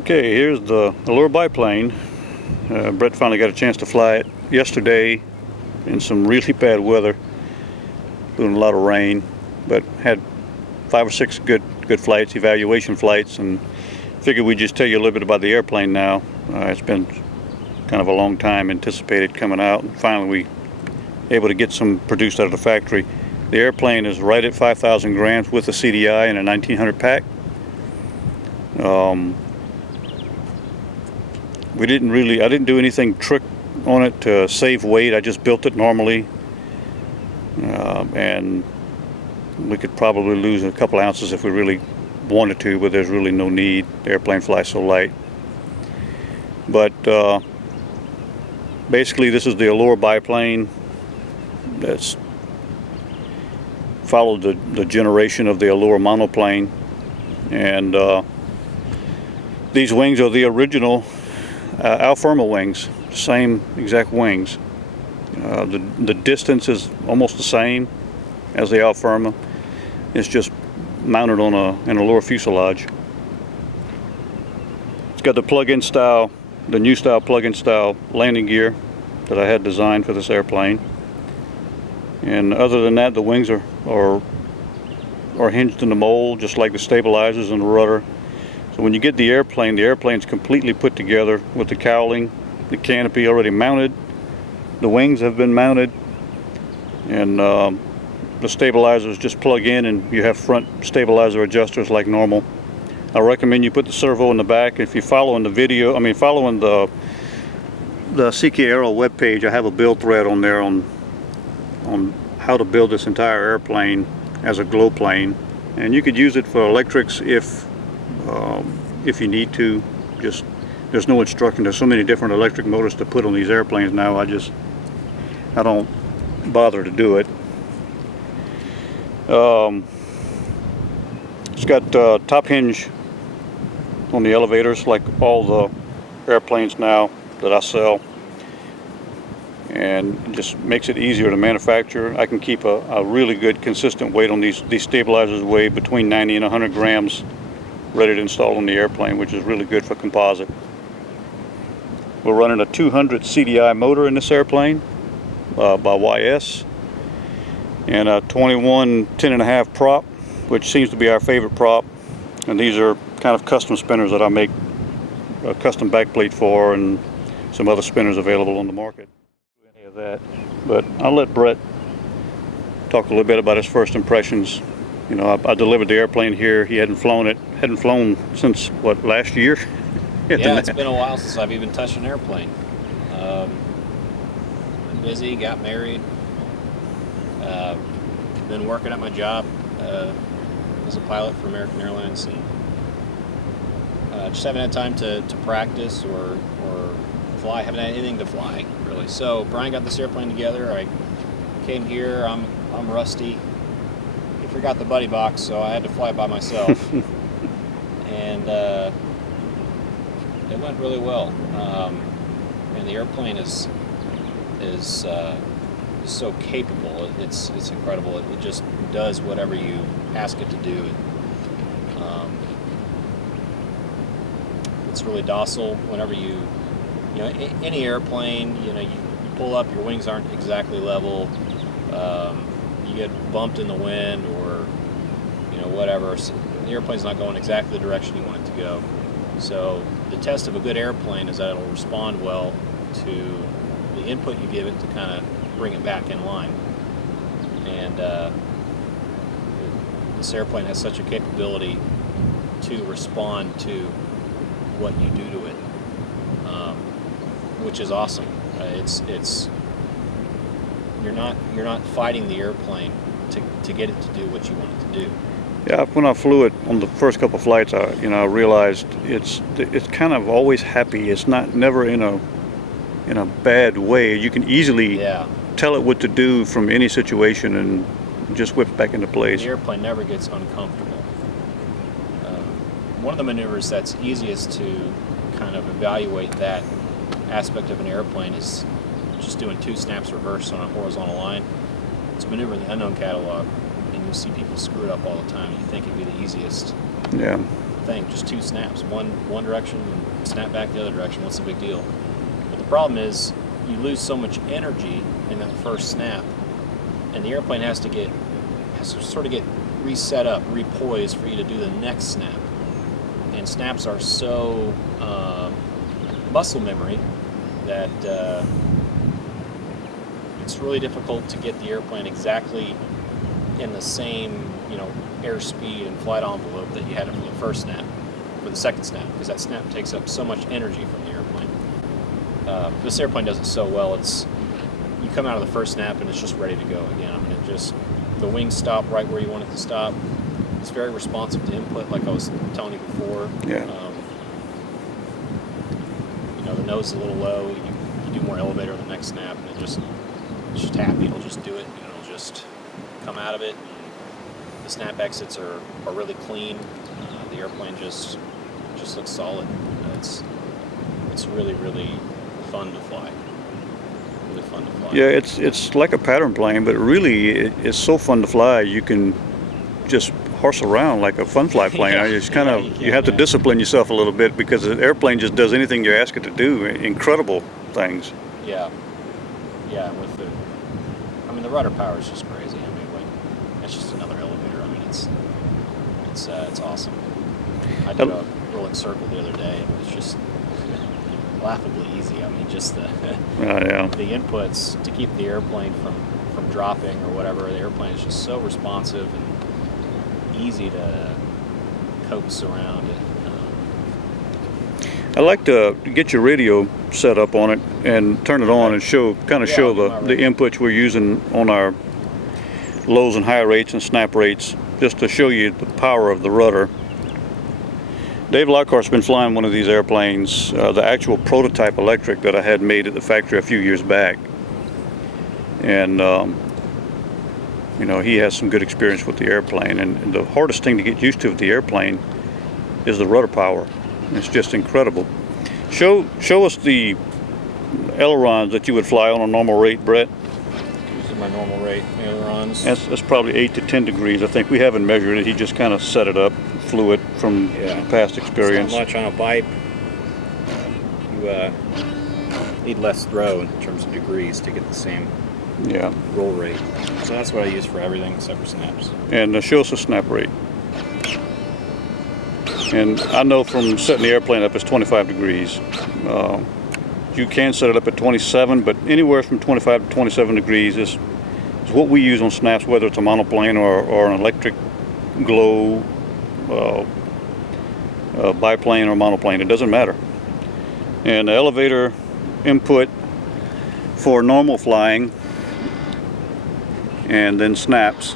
Okay, here's the Allure Biplane. Brett finally got a chance to fly it yesterday in some really bad weather, doing a lot of rain, but had 5 or 6 good flights, evaluation flights, and figured we'd just tell you a little bit about the airplane now. It's been kind of a long time anticipated coming out, and finally we able to get some produced out of the factory. The airplane is right at 5,000 grams with a CDI and a 1900 pack. I didn't do anything trick on it to save weight. I just built it normally, and we could probably lose a couple ounces if we really wanted to, but there's really no need. The airplane flies so light. But basically this is the Allure biplane that's followed the generation of the Allure monoplane, and these wings are the original Alfirma wings, same exact wings. The distance is almost the same as the Alfirma. It's just mounted on an Allure fuselage. It's got the plug-in style, the new style plug-in style landing gear that I had designed for this airplane. And other than that, the wings are hinged in the mold, just like the stabilizers and the rudder. So when you get the airplane's completely put together with the cowling, the canopy already mounted, the wings have been mounted, and the stabilizers just plug in and you have front stabilizer adjusters like normal. I recommend you put the servo in the back. If you're following following the CK Aero webpage, I have a build thread on there on how to build this entire airplane as a glow plane, and you could use it for electrics if you need to. Just there's no instruction. There's so many different electric motors to put on these airplanes now. I don't bother to do it. It's got top hinge on the elevators like all the airplanes now that I sell, and it just makes it easier to manufacture. I can keep a really good consistent weight on these stabilizers. Weigh between 90 and 100 grams ready to install on the airplane, which is really good for composite. We're running a 200 CDI motor in this airplane by YS, and a 21 10.5 prop, which seems to be our favorite prop. And these are kind of custom spinners that I make a custom backplate for, and some other spinners available on the market. Any of that, but I'll let Brett talk a little bit about his first impressions. You know, I delivered the airplane here. He hadn't flown since what, last year? Yeah, it's been a while since I've even touched an airplane. Been busy, got married, been working at my job as a pilot for American Airlines, and just haven't had time to practice or fly. Haven't had anything to fly really. So Brian got this airplane together. I came here. I'm rusty. He forgot the buddy box, so I had to fly by myself, and it went really well. And the airplane is so capable. It's incredible. It just does whatever you ask it to do. It's really docile. Whenever you know, any airplane, you pull up, your wings aren't exactly level. You get bumped in the wind, or whatever. So the airplane's not going exactly the direction you want it to go. So the test of a good airplane is that it'll respond well to the input you give it to kind of bring it back in line. And this airplane has such a capability to respond to what you do to it, which is awesome. You're not fighting the airplane to get it to do what you want it to do. Yeah, when I flew it on the first couple of flights, I realized it's kind of always happy. It's never in a bad way. You can easily tell it what to do from any situation and just whip back into place. The airplane never gets uncomfortable. One of the maneuvers that's easiest to kind of evaluate that aspect of an airplane is just doing 2 snaps reverse on a horizontal line. It's a maneuver in the unknown catalog, and you'll see people screw it up all the time. You think it'd be the easiest. Yeah. thing, just 2 snaps, one direction, snap back the other direction. What's the big deal? But the problem is you lose so much energy in that first snap, and the airplane has to sort of get reset up, repoised for you to do the next snap. And snaps are so muscle memory that it's really difficult to get the airplane exactly in the same, airspeed and flight envelope that you had it for the first snap, for the second snap, because that snap takes up so much energy from the airplane. This airplane does it so well. You come out of the first snap and it's just ready to go again. I mean, the wings stop right where you want it to stop. It's very responsive to input, like I was telling you before. Yeah. The nose is a little low. You do more elevator on the next snap, and it's just happy. It'll just do it. It'll just come out of it. And the snap exits are really clean. The airplane just looks solid. It's really, really fun to fly. Really fun to fly. Yeah, it's like a pattern plane, but really it's so fun to fly. You can just horse around like a fun fly plane. Yeah. It's kind of, Yeah, you have to man. discipline yourself a little bit, because the airplane just does anything you ask it to do. Incredible things. Yeah. And with the rudder power is just crazy. It's just another elevator. It's awesome. I did a rolling circle the other day, and it was just laughably easy. Just the inputs to keep the airplane from dropping or whatever. The airplane is just so responsive and easy to coax around it. I like to get your radio set up on it and turn it on and show the inputs we're using on our lows and high rates and snap rates, just to show you the power of the rudder. Dave Lockhart's been flying one of these airplanes, the actual prototype electric that I had made at the factory a few years back, and he has some good experience with the airplane. And the hardest thing to get used to with the airplane is the rudder power. It's just incredible. Show us the ailerons that you would fly on a normal rate, Brett. These are my normal rate ailerons. That's probably 8 to 10 degrees. I think we haven't measured it. He just kind of set it up, flew it from past experience. It's not much on a Bipe. You need less throw in terms of degrees to get the same roll rate. So that's what I use for everything except for snaps. And show us a snap rate. And I know from setting the airplane up, it's 25 degrees. You can set it up at 27, but anywhere from 25 to 27 degrees is what we use on snaps, whether it's a monoplane or an electric glow biplane or monoplane. It doesn't matter. And the elevator input for normal flying, and then snaps,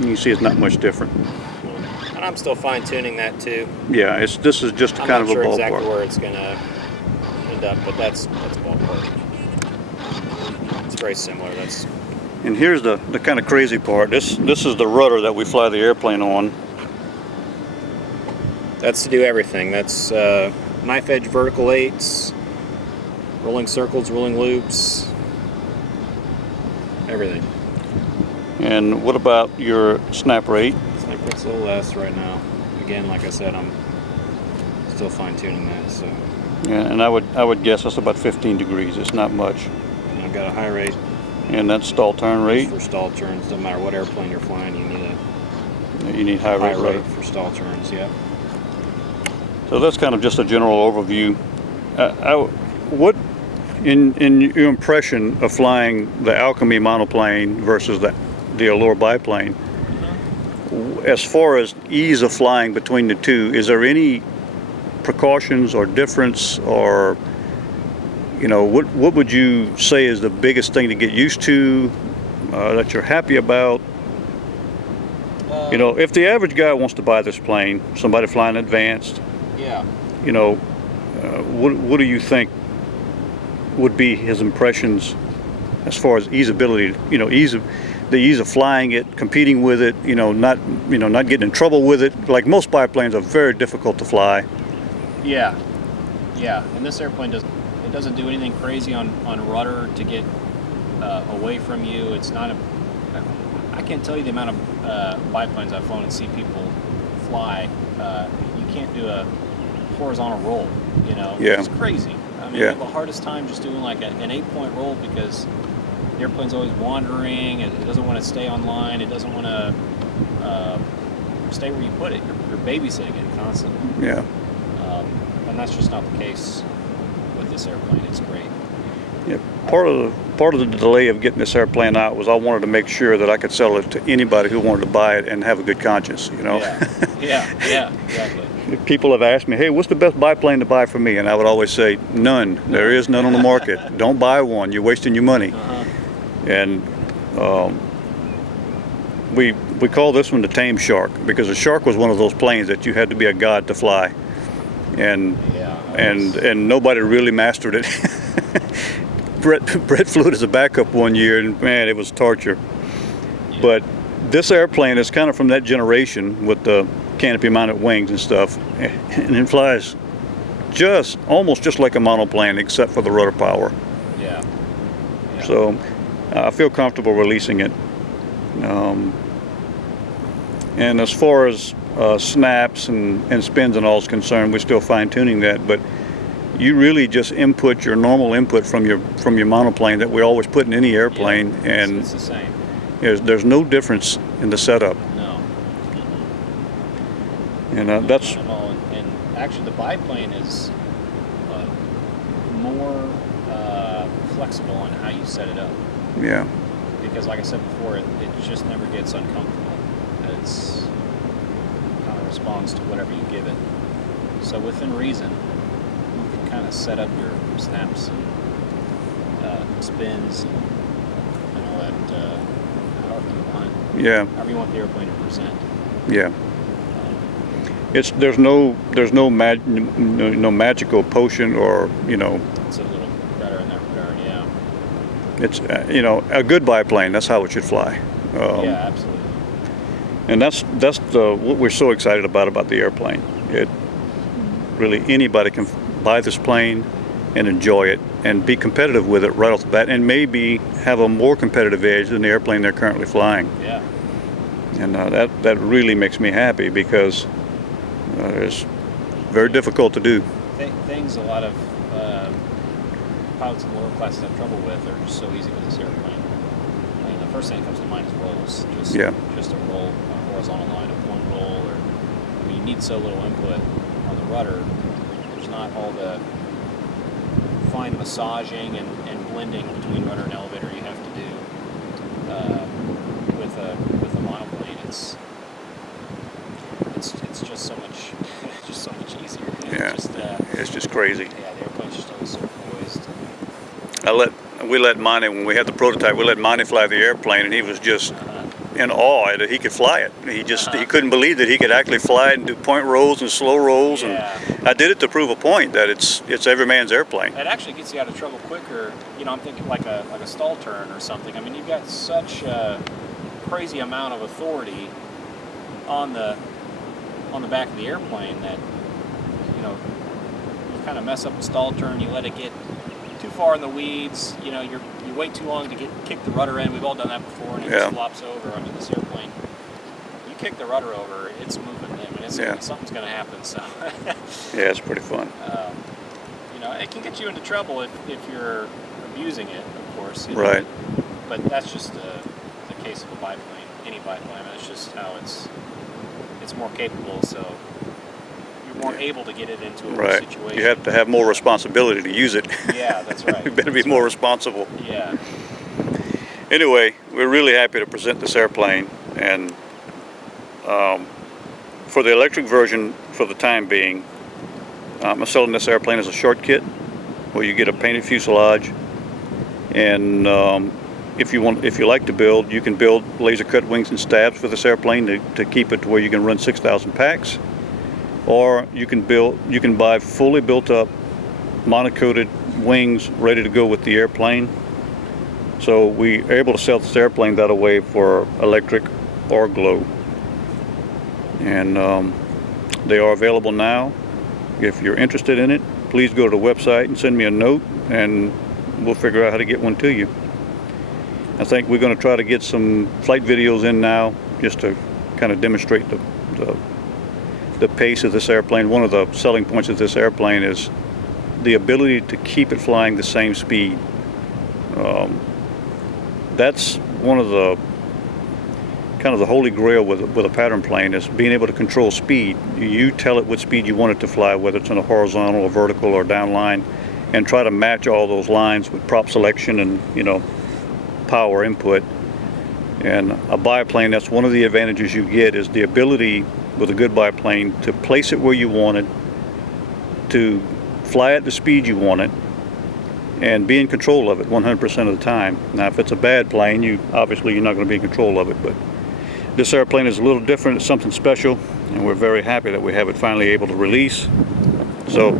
you see it's not much different. And I'm still fine-tuning that too. Yeah, this is just kind of a ballpark. I'm not sure exactly where it's going to end up, but that's ballpark. It's very similar. And here's the kind of crazy part. This is the rudder that we fly the airplane on. That's to do everything. That's knife edge vertical 8s, rolling circles, rolling loops, everything. And what about your snap rate? Snap rate's a little less right now. Again, like I said, I'm still fine-tuning that. So. Yeah, and I would guess that's about 15 degrees. It's not much. And I've got a high rate. And that's stall turn rate. For stall turns, doesn't matter what airplane you're flying, you need high rate rudder for stall turns. Yeah. So that's kind of just a general overview. What, in your impression of flying the Alchemy monoplane versus the Allure biplane, as far as ease of flying between the two, is there any precautions or difference, or what would you say is the biggest thing to get used to, that you're happy about? If the average guy wants to buy this plane, somebody flying advanced, what do you think would be his impressions as far as easeability? The ease of flying it, competing with it, not getting in trouble with it. Like most biplanes are very difficult to fly. Yeah, and this airplane doesn't do anything crazy on rudder to get away from you. It's not I can't tell you the amount of biplanes I've flown and see people fly, you can't do a horizontal roll, you know, Yeah. which is crazy. I mean, Yeah. you have the hardest time just doing like an 8-point roll because the airplane's always wandering. It doesn't want to stay on line. It doesn't want to stay where you put it. You're babysitting it constantly. Yeah. And that's just not the case with this airplane. It's great. Yeah. Part of the delay of getting this airplane out was I wanted to make sure that I could sell it to anybody who wanted to buy it and have a good conscience, you know. Yeah, exactly. People have asked me, hey, what's the best biplane to buy for me? And I would always say, none. There is none on the market. Don't buy one. You're wasting your money. And we call this one the tame shark because the shark was one of those planes that you had to be a god to fly. And nobody really mastered it. Brett flew it as a backup one year, and man, it was torture. Yeah. But this airplane is kind of from that generation with the canopy mounted wings and stuff, and it flies almost just like a monoplane except for the rotor power. Yeah. So I feel comfortable releasing it. And as far as snaps and spins and all is concerned, we're still fine-tuning that, but you really just input your normal input from your monoplane that we always put in any airplane, and it's the same. There's no difference in the setup. No. And that's Not at all. And actually, the biplane is more flexible on how you set it up. yeah, Because, like I said before, it just never gets uncomfortable. It's kind of responds to whatever you give it. So within reason, you can kind of set up your snaps and spins and all that however you want. yeah, However you want the airplane to present. yeah. There's no magical potion, or It's a little better in that regard, yeah. it's a good biplane. That's how it should fly. Yeah, absolutely. And that's what we're so excited about the airplane. It really, anybody can buy this plane and enjoy it and be competitive with it right off the bat, and maybe have a more competitive edge than the airplane they're currently flying. Yeah. And that really makes me happy because it's very difficult to do. Things a lot of pilots in lower classes have trouble with are just so easy with this airplane. I mean, the first thing that comes to mind is rolls. Just a roll, a horizontal line, a point roll, or you need so little input on the rudder. There's not all the fine massaging and blending between rudder and elevator you have to do with a monoplane. It's just so much easier. Yeah, it's just crazy. Yeah, the airplane's just always so poised. We let Monty, when we had the prototype, we let Monty fly the airplane, and he was just in awe that he could fly it. He couldn't believe that he could actually fly it and do point rolls and slow rolls. Yeah. And I did it to prove a point that it's every man's airplane. It actually gets you out of trouble quicker. I'm thinking like a stall turn or something. I mean, you've got such a crazy amount of authority on the back of the airplane that you kind of mess up a stall turn. You let it get too far in the weeds. You wait too long to kick the rudder in. We've all done that before, and it just flops over. I mean, this airplane, you kick the rudder over, it's moving. I mean, something's going to happen. So yeah, it's pretty fun. It can get you into trouble if you're abusing it, of course. Right. But that's just the case of a biplane, any biplane. I mean, it's just how it's more capable, so you're more able to get it into a situation. You have to have more responsibility to use it. Yeah, that's right. You better be more responsible. Yeah. Anyway, we're really happy to present this airplane, and for the electric version, for the time being, I'm selling this airplane as a short kit, where you get a painted fuselage, and if you like to build, you can build laser cut wings and stabs for this airplane to keep it to where you can run 6,000 packs, or you can buy fully built up monocoated wings ready to go with the airplane. So we are able to sell this airplane that way for electric or glow, and they are available now. If you're interested in it, please go to the website and send me a note, and we'll figure out how to get one to you. I think we're going to try to get some flight videos in now, just to kind of demonstrate the the pace of this airplane. One of the selling points of this airplane is the ability to keep it flying the same speed. That's one of the kind of the holy grail with a pattern plane, is being able to control speed. You tell it what speed you want it to fly, whether it's in a horizontal or vertical or down line, and try to match all those lines with prop selection and, you know, power input. And a biplane, that's one of the advantages you get, is the ability with a good biplane to place it where you want it, to fly at the speed you want it, and be in control of it 100% of the time. Now, if it's a bad plane, obviously you're not going to be in control of it, but this airplane is a little different. It's something special, and we're very happy that we have it finally able to release. So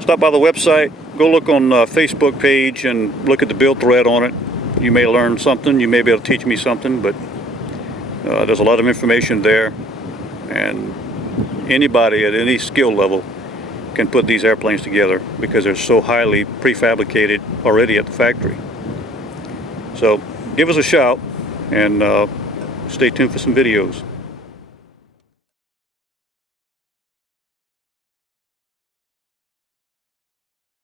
stop by the website, go look on the Facebook page and look at the build thread on it. You may learn something, you may be able to teach me something, but there's a lot of information there, and anybody at any skill level can put these airplanes together because they're so highly prefabricated already at the factory. So give us a shout, and stay tuned for some videos.